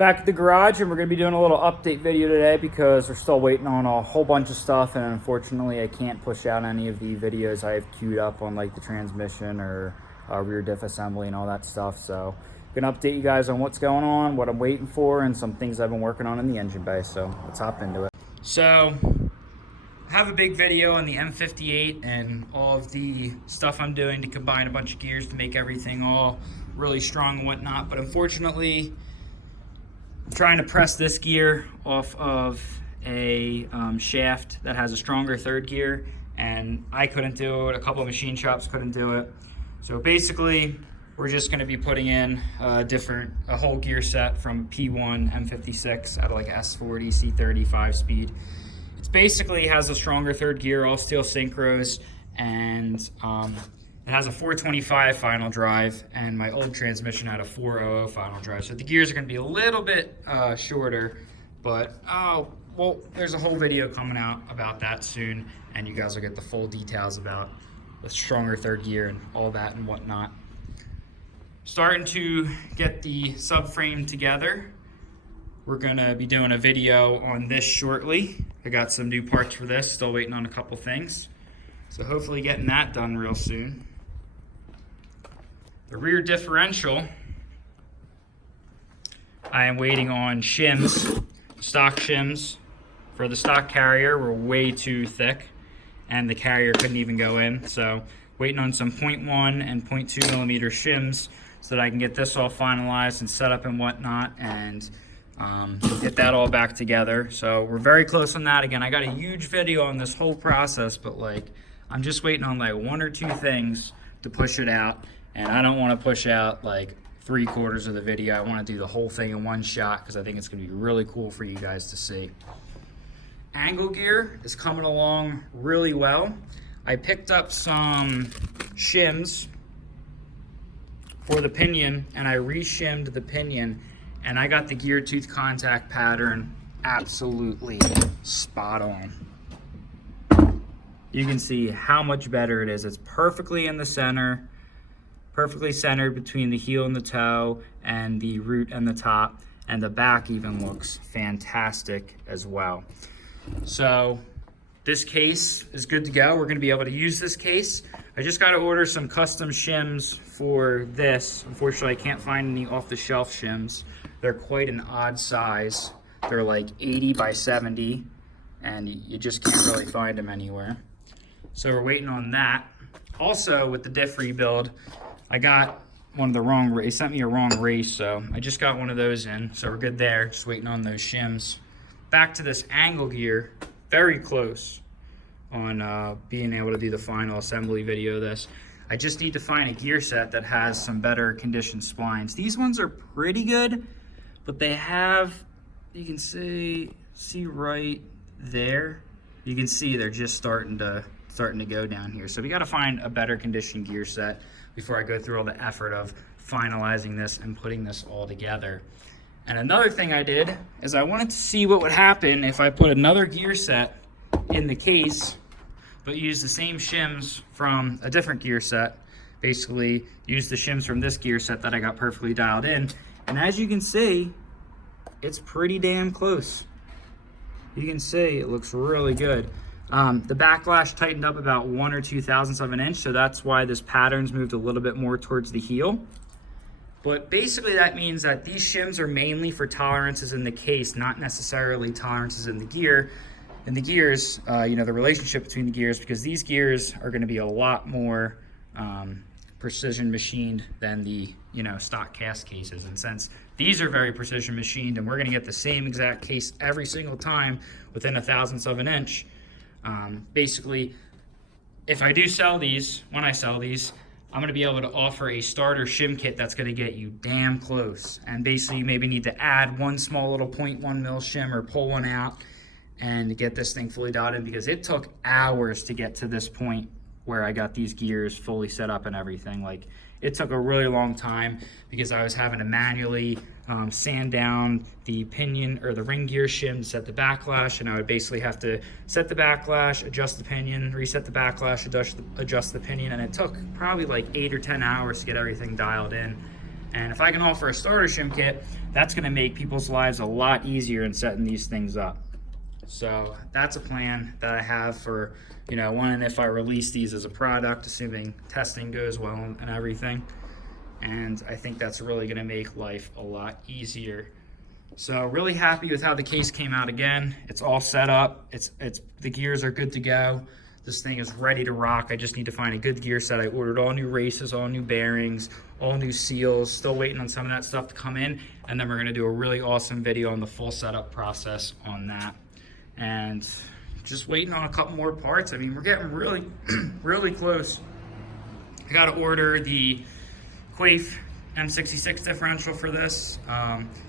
Back at the garage, and we're going to be doing a little update video today because we're still waiting on a whole bunch of stuff, and unfortunately I can't push out any of the videos I have queued up on like the transmission or rear diff assembly and all that stuff. So I'm going to update you guys on what's going on, what I'm waiting for, and some things I've been working on in the engine bay. So let's hop into it. So I have a big video on the M58 and all of the stuff I'm doing to combine a bunch of gears to make everything all really strong and whatnot, but unfortunately I'm trying to press this gear off of a shaft that has a stronger third gear, and I couldn't do it. A couple of machine shops couldn't do it. So basically, we're just going to be putting in a whole gear set from P1 M56 out of like S40 C30 5-speed. It's basically has a stronger third gear, all steel synchros, and it has a 425 final drive, and my old transmission had a 400 final drive. So the gears are going to be a little bit shorter, but well, there's a whole video coming out about that soon, and you guys will get the full details about the stronger third gear and all that and whatnot. Starting to get the subframe together. We're going to be doing a video on this shortly. I got some new parts for this, still waiting on a couple things. So hopefully getting that done real soon. The rear differential, I am waiting on shims. Stock shims for the stock carrier were way too thick, and the carrier couldn't even go in. So waiting on some 0.1 and 0.2 millimeter shims so that I can get this all finalized and set up and whatnot, and get that all back together. So we're very close on that. Again, I got a huge video on this whole process, but like I'm just waiting on like one or two things to push it out. And I don't want to push out like 3/4 of the video. I want to do the whole thing in one shot because I think it's going to be really cool for you guys to see. Angle gear is coming along really well. I picked up some shims for the pinion, and I re-shimmed the pinion, and I got the gear tooth contact pattern absolutely spot on. You can see how much better it is. It's perfectly in the center. Perfectly centered between the heel and the toe and the root and the top, and the back even looks fantastic as well. So this case is good to go. We're going to be able to use this case. I just got to order some custom shims for this. Unfortunately, I can't find any off-the-shelf shims. They're quite an odd size. They're like 80 by 70, and you just can't really find them anywhere. So we're waiting on that. Also, with the diff rebuild, I got one of the wrong, he sent me a wrong race, so I just got one of those in, so we're good there, just waiting on those shims. Back to this angle gear, very close on being able to do the final assembly video of this. I just need to find a gear set that has some better conditioned splines. These ones are pretty good, but they have, you can see right there, you can see they're just starting to go down here. So we got to find a better conditioned gear set before I go through all the effort of finalizing this and putting this all together. And another thing I did is I wanted to see what would happen if I put another gear set in the case, but use the same shims from a different gear set. Basically, use the shims from this gear set that I got perfectly dialed in. And as you can see, it's pretty damn close. You can see it looks really good. The backlash tightened up about 1 or 2 thousandths of an inch, so that's why this pattern's moved a little bit more towards the heel. But basically that means that these shims are mainly for tolerances in the case, not necessarily tolerances in the gear. In the gears, you know, the relationship between the gears, because these gears are going to be a lot more precision machined than the, you know, stock cast cases. And since these are very precision machined and we're going to get the same exact case every single time within 1/1000th of an inch, basically, if I do sell these, when I sell these, I'm going to be able to offer a starter shim kit that's going to get you damn close. And basically, you maybe need to add one small little 0.1 mil shim or pull one out and get this thing fully dialed in, because it took hours to get to this point where I got these gears fully set up and everything. Like, it took a really long time because I was having to manually sand down the pinion or the ring gear shim to set the backlash, and I would basically have to set the backlash, adjust the pinion, reset the backlash, adjust the pinion, and it took probably like 8 or 10 hours to get everything dialed in. And if I can offer a starter shim kit, that's gonna make people's lives a lot easier in setting these things up. So that's a plan that I have for, you know, one, if I release these as a product, assuming testing goes well and everything. And I think that's really gonna make life a lot easier. So really happy with how the case came out again. It's all set up. The gears are good to go. This thing is ready to rock. I just need to find a good gear set. I ordered all new races, all new bearings, all new seals. Still waiting on some of that stuff to come in. And then we're gonna do a really awesome video on the full setup process on that. And just waiting on a couple more parts. I mean, we're getting really, really close. I gotta order the Quaife M66 differential for this.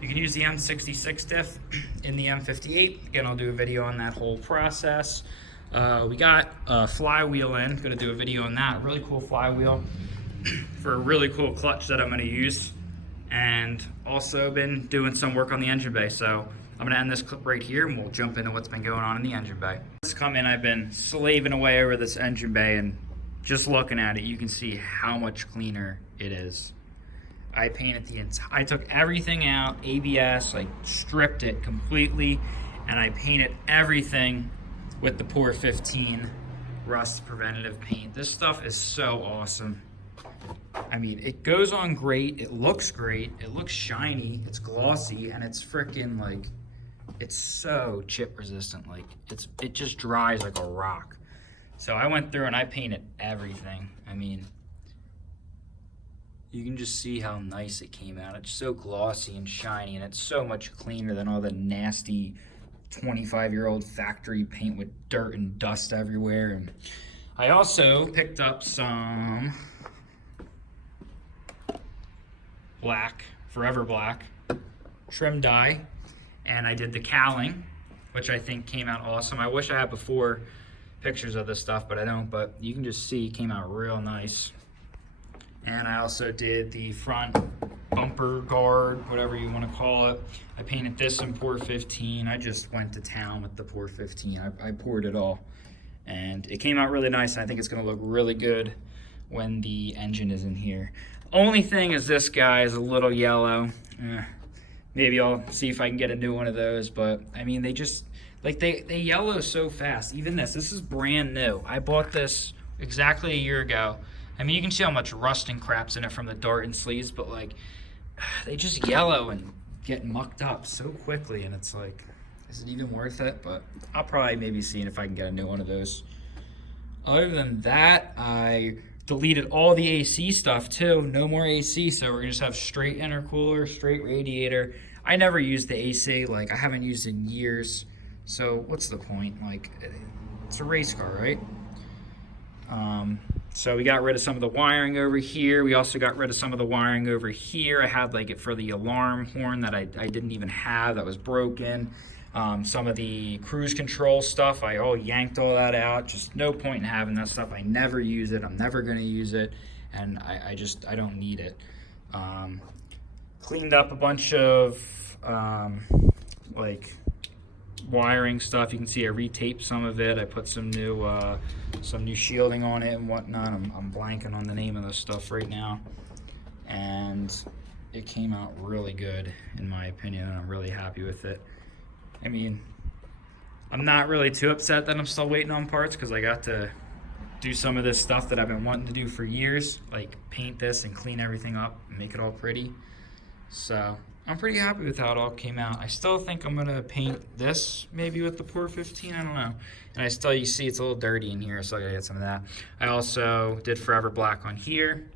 You can use the M66 diff in the M58. Again, I'll do a video on that whole process. We got a flywheel in, gonna do a video on that. Really cool flywheel for a really cool clutch that I'm gonna use. And also been doing some work on the engine bay. So I'm gonna end this clip right here and we'll jump into what's been going on in the engine bay. Let's come in, I've been slaving away over this engine bay, and just looking at it, you can see how much cleaner it is. I painted I took everything out, ABS, I stripped it completely, and I painted everything with the Pour 15 rust preventative paint. This stuff is so awesome. I mean, it goes on great, it looks shiny, it's glossy, and it's freaking like, it's so chip resistant. Like, it just dries like a rock. So I went through and I painted everything. I mean, you can just see how nice it came out. It's so glossy and shiny, and it's so much cleaner than all the nasty 25-year-old factory paint with dirt and dust everywhere. And I also picked up some black, Forever Black trim dye, and I did the cowling, which I think came out awesome. I wish I had before pictures of this stuff, but I don't. But you can just see it came out real nice. And I also did the front bumper guard, whatever you want to call it. I painted this in Pour 15. I just went to town with the Pour 15. I poured it all. And it came out really nice, and I think it's going to look really good when the engine is in here. Only thing is this guy is a little yellow. Maybe I'll see if I can get a new one of those, but I mean, they just, like, they yellow so fast. Even this is brand new. I bought this exactly a year ago. I mean, you can see how much rust and crap's in it from the dart and sleeves, but like, they just yellow and get mucked up so quickly, and it's like, is it even worth it? But I'll probably maybe see if I can get a new one of those. Other than that, I deleted all the AC stuff too. No more AC, so we're gonna just have straight intercooler, straight radiator. I never used the AC, like I haven't used it in years. So what's the point? Like, it's a race car, right? So we got rid of some of the wiring over here. We also got rid of some of the wiring over here. I had like it for the alarm horn that I didn't even have, that was broken. Some of the cruise control stuff, I yanked all that out. Just no point in having that stuff. I never use it. I'm never gonna use it. And I don't need it. Cleaned up a bunch of like wiring stuff. You can see I retaped some of it. I put some new shielding on it and whatnot. I'm blanking on the name of this stuff right now. And it came out really good in my opinion, and I'm really happy with it. I mean, I'm not really too upset that I'm still waiting on parts, because I got to do some of this stuff that I've been wanting to do for years, like paint this and clean everything up and make it all pretty. So I'm pretty happy with how it all came out. I still think I'm gonna paint this maybe with the Pour 15, I don't know. And you see it's a little dirty in here, so I gotta get some of that. I also did Forever Black on here.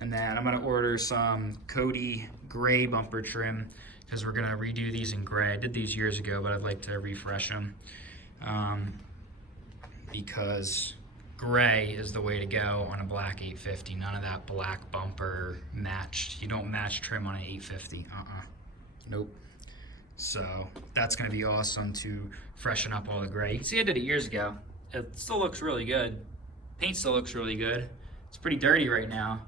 And then I'm gonna order some Cody gray bumper trim, because we're gonna redo these in gray. I did these years ago, but I'd like to refresh them. Because gray is the way to go on a black 850. None of that black bumper matched. You don't match trim on an 850. Nope. So that's gonna be awesome to freshen up all the gray. You can see I did it years ago. It still looks really good. Paint still looks really good. It's pretty dirty right now,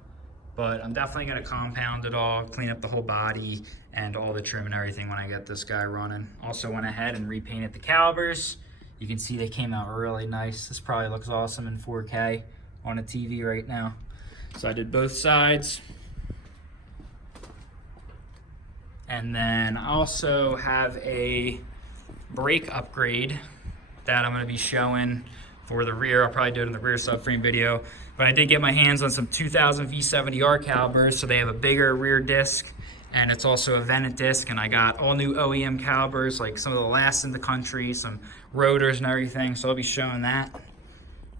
but I'm definitely gonna compound it all, clean up the whole body and all the trim and everything when I get this guy running. Also went ahead and repainted the calipers. You can see they came out really nice. This probably looks awesome in 4K on a TV right now. So I did both sides. And then I also have a brake upgrade that I'm going to be showing for the rear. I'll probably do it in the rear subframe video. But I did get my hands on some 2000 V70R calipers, so they have a bigger rear disc, and it's also a vented disc, and I got all new OEM calipers, like some of the last in the country, some rotors and everything, so I'll be showing that.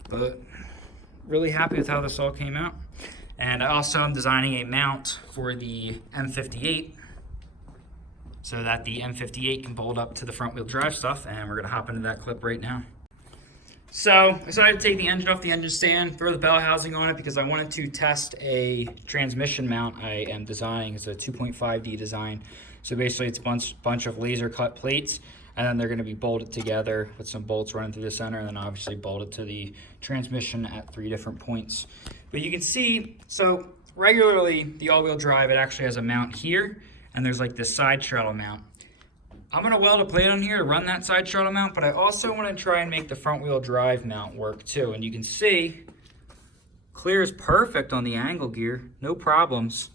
But really happy with how this all came out. And I also am designing a mount for the M58 so that the M58 can bolt up to the front wheel drive stuff, and we're gonna hop into that clip right now. So I decided to take the engine off the engine stand, throw the bell housing on it because I wanted to test a transmission mount I am designing. It's a 2.5D design. So basically it's a bunch of laser cut plates, and then they're going to be bolted together with some bolts running through the center, and then obviously bolted to the transmission at 3 different points. But you can see, so regularly the all-wheel drive, it actually has a mount here, and there's like this side straddle mount. I'm going to weld a plate on here to run that side straddle mount, but I also want to try and make the front wheel drive mount work too. And you can see, clear is perfect on the angle gear, no problems.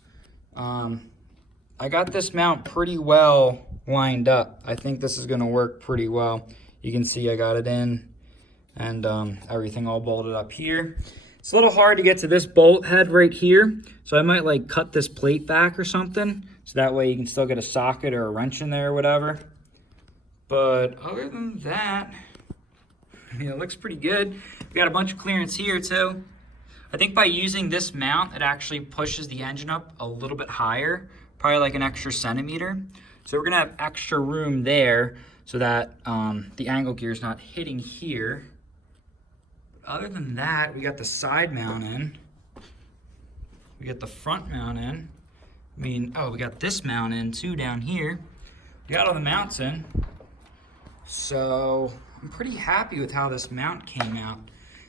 I got this mount pretty well lined up. I think this is going to work pretty well. You can see I got it in, and everything all bolted up here. It's a little hard to get to this bolt head right here, so I might like cut this plate back or something, so that way you can still get a socket or a wrench in there or whatever. But other than that, it looks pretty good. We got a bunch of clearance here too. I think by using this mount, it actually pushes the engine up a little bit higher, probably like an extra centimeter. So we're gonna have extra room there so that the angle gear is not hitting here. Other than that, we got the side mount in. We got the front mount in. We got this mount in too down here. We got all the mounts in. So I'm pretty happy with how this mount came out.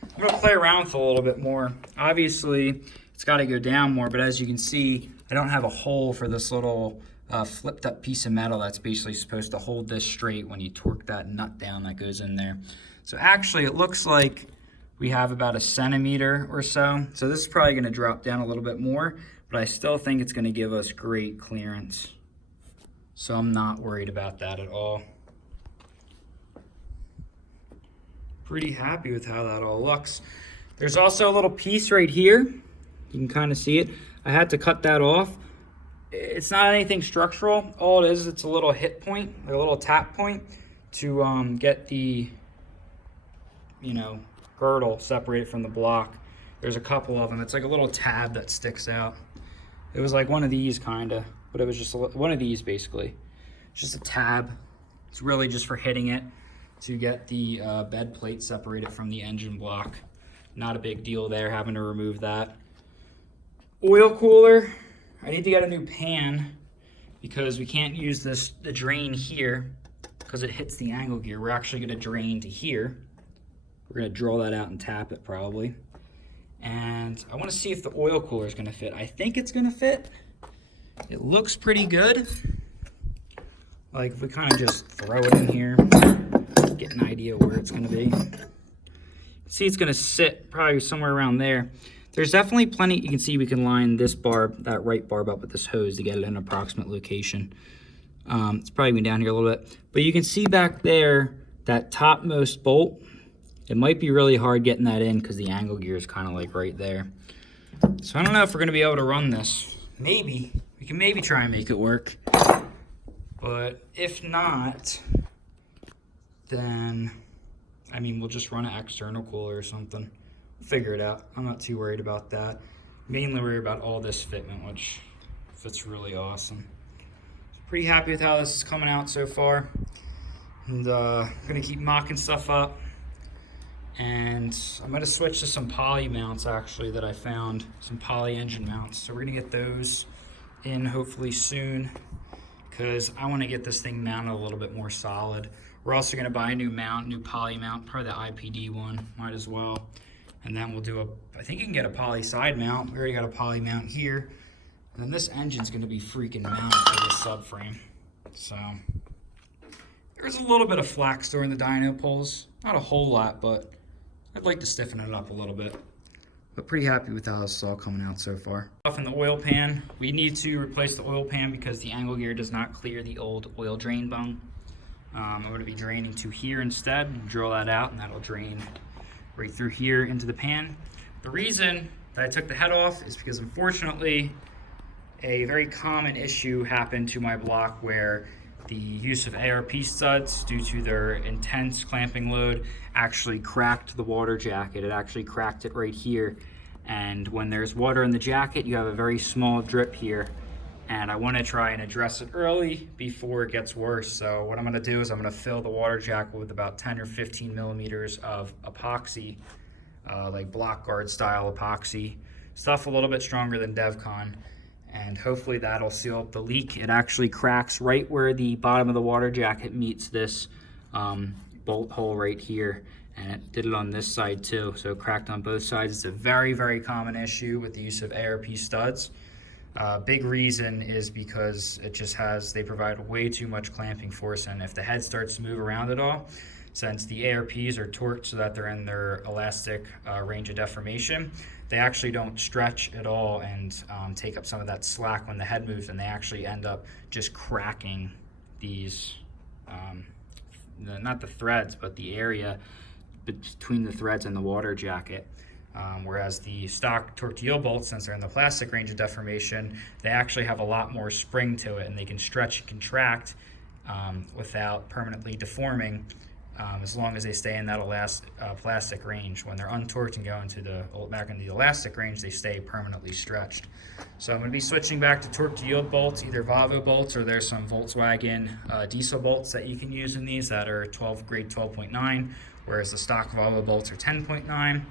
I'm gonna play around with it a little bit more. Obviously, it's gotta go down more, but as you can see, I don't have a hole for this little flipped up piece of metal that's basically supposed to hold this straight when you torque that nut down that goes in there. So actually, it looks like we have about a centimeter or so. So this is probably gonna drop down a little bit more, but I still think it's gonna give us great clearance. So I'm not worried about that at all. Pretty happy with how that all looks. There's also a little piece right here. You can kind of see it. I had to cut that off. It's not anything structural. All it is, it's a little hit point, a little tap point to get the, girdle separated from the block. There's a couple of them. It's like a little tab that sticks out. It was like one of these kinda, but it was just one of these basically. It's just a tab. It's really just for hitting it to get the bed plate separated from the engine block. Not a big deal there, having to remove that. Oil cooler, I need to get a new pan because we can't use the drain here because it hits the angle gear. We're actually gonna drain to here. We're gonna draw that out and tap it probably. And I wanna see if the oil cooler is gonna fit. I think it's gonna fit. It looks pretty good. Like if we kind of just throw it in here, get an idea where it's gonna be. See, it's gonna sit probably somewhere around there. There's definitely plenty. You can see we can line this barb, that right barb up with this hose to get it in an approximate location. It's probably going down here a little bit, but you can see back there, that topmost bolt, it might be really hard getting that in because the angle gear is kind of like right there. So I don't know if we're going to be able to run this. Maybe. We can maybe try and make it work. But if not, then, we'll just run an external cooler or something. We'll figure it out. I'm not too worried about that. Mainly worried about all this fitment, which fits really awesome. So pretty happy with how this is coming out so far. And gonna keep mocking stuff up. And I'm gonna switch to some poly mounts actually that I found, some poly engine mounts. So we're gonna get those in hopefully soon because I wanna get this thing mounted a little bit more solid. We're also gonna buy a new mount, new poly mount, probably the IPD one, might as well. And then we'll do I think you can get a poly side mount. We already got a poly mount here. And then this engine's gonna be freaking mounted to the subframe. So there's a little bit of flax during the dyno pulls. Not a whole lot, but I'd like to stiffen it up a little bit. but pretty happy with how this is all coming out so far. Off in the oil pan, we need to replace the oil pan because the angle gear does not clear the old oil drain bung. I'm going to be draining to here instead, drill that out, and that'll drain right through here into the pan. The reason that I took the head off is because unfortunately a very common issue happened to my block where the use of ARP studs, due to their intense clamping load, actually cracked the water jacket. It actually cracked it right here. And when there's water in the jacket, you have a very small drip here. And I want to try and address it early before it gets worse. So what I'm going to do is I'm going to fill the water jacket with about 10 or 15 millimeters of epoxy, like block guard style epoxy, stuff a little bit stronger than DevCon. And hopefully that'll seal up the leak. It actually cracks right where the bottom of the water jacket meets this bolt hole right here. And it did it on this side too, so it cracked on both sides. It's a very, very common issue with the use of ARP studs. Big reason is because they provide way too much clamping force, and if the head starts to move around at all, since the ARPs are torqued so that they're in their elastic range of deformation, they actually don't stretch at all and take up some of that slack when the head moves, and they actually end up just cracking these, not the threads, but the area between the threads and the water jacket. Whereas the stock torque yield bolts, since they're in the plastic range of deformation, they actually have a lot more spring to it, and they can stretch and contract without permanently deforming, as long as they stay in that plastic range. When they're untorqued and go back into the elastic range, they stay permanently stretched. So I'm going to be switching back to torque yield bolts, either Volvo bolts, or there's some Volkswagen diesel bolts that you can use in these that are grade 12.9, whereas the stock Volvo bolts are 10.9.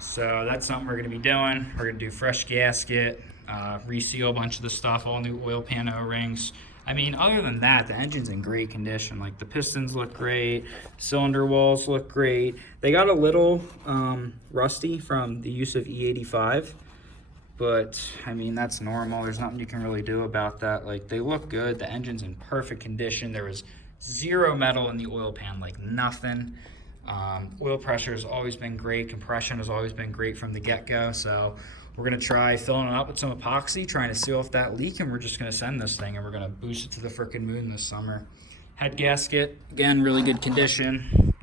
So that's something we're going to be doing. We're going to do fresh gasket, reseal a bunch of the stuff, all new oil pan O-rings. I mean, other than that, the engine's in great condition. Like, the pistons look great, cylinder walls look great. They got a little rusty from the use of E85, but I mean, that's normal. There's nothing you can really do about that. Like, they look good. The engine's in perfect condition. There was zero metal in the oil pan, like nothing. Oil pressure has always been great. Compression has always been great from the get-go. So we're going to try filling it up with some epoxy, trying to seal off that leak, and we're just going to send this thing, and we're going to boost it to the frickin' moon this summer. Head gasket, again, really good condition.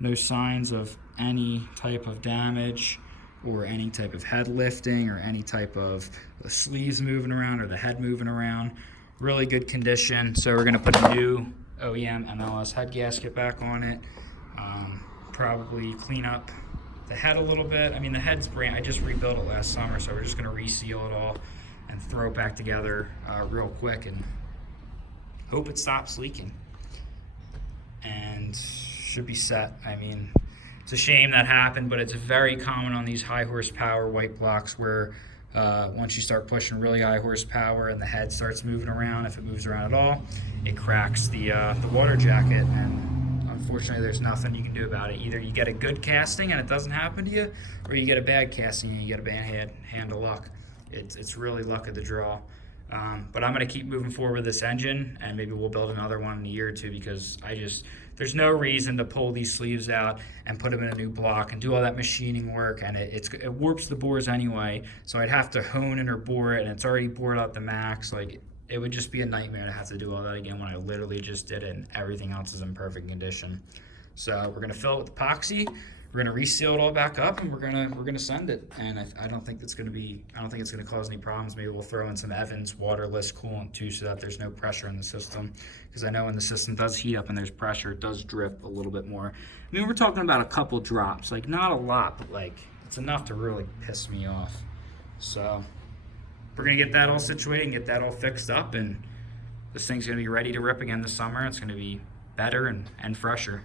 No signs of any type of damage or any type of head lifting or any type of the sleeves moving around or the head moving around. Really good condition. So we're going to put a new OEM MLS head gasket back on it. Probably clean up the head a little bit. I mean, the head's I just rebuilt it last summer, so we're just going to reseal it all and throw it back together real quick and hope it stops leaking. And should be set. I mean, it's a shame that happened, but it's very common on these high horsepower white blocks where once you start pushing really high horsepower and the head starts moving around, if it moves around at all, it cracks the water jacket, and unfortunately there's nothing you can do about it. Either you get a good casting and it doesn't happen to you, or you get a bad casting and you get a bad hand of luck. It's really luck of the draw. But I'm going to keep moving forward with this engine, and maybe we'll build another one in a year or two, because there's no reason to pull these sleeves out and put them in a new block and do all that machining work, and it warps the bores anyway, so I'd have to hone it or bore it, and it's already bored out the max. Like, it would just be a nightmare to have to do all that again when I literally just did it and everything else is in perfect condition. So we're going to fill it with epoxy. We're going to reseal it all back up, and we're gonna send it. And I don't think it's going to cause any problems. Maybe we'll throw in some Evans waterless coolant too, so that there's no pressure in the system. Because I know when the system does heat up and there's pressure, it does drip a little bit more. I mean, we're talking about a couple drops, like not a lot, but like it's enough to really piss me off. So we're gonna get that all situated and get that all fixed up, and this thing's gonna be ready to rip again this summer. It's gonna be better and fresher.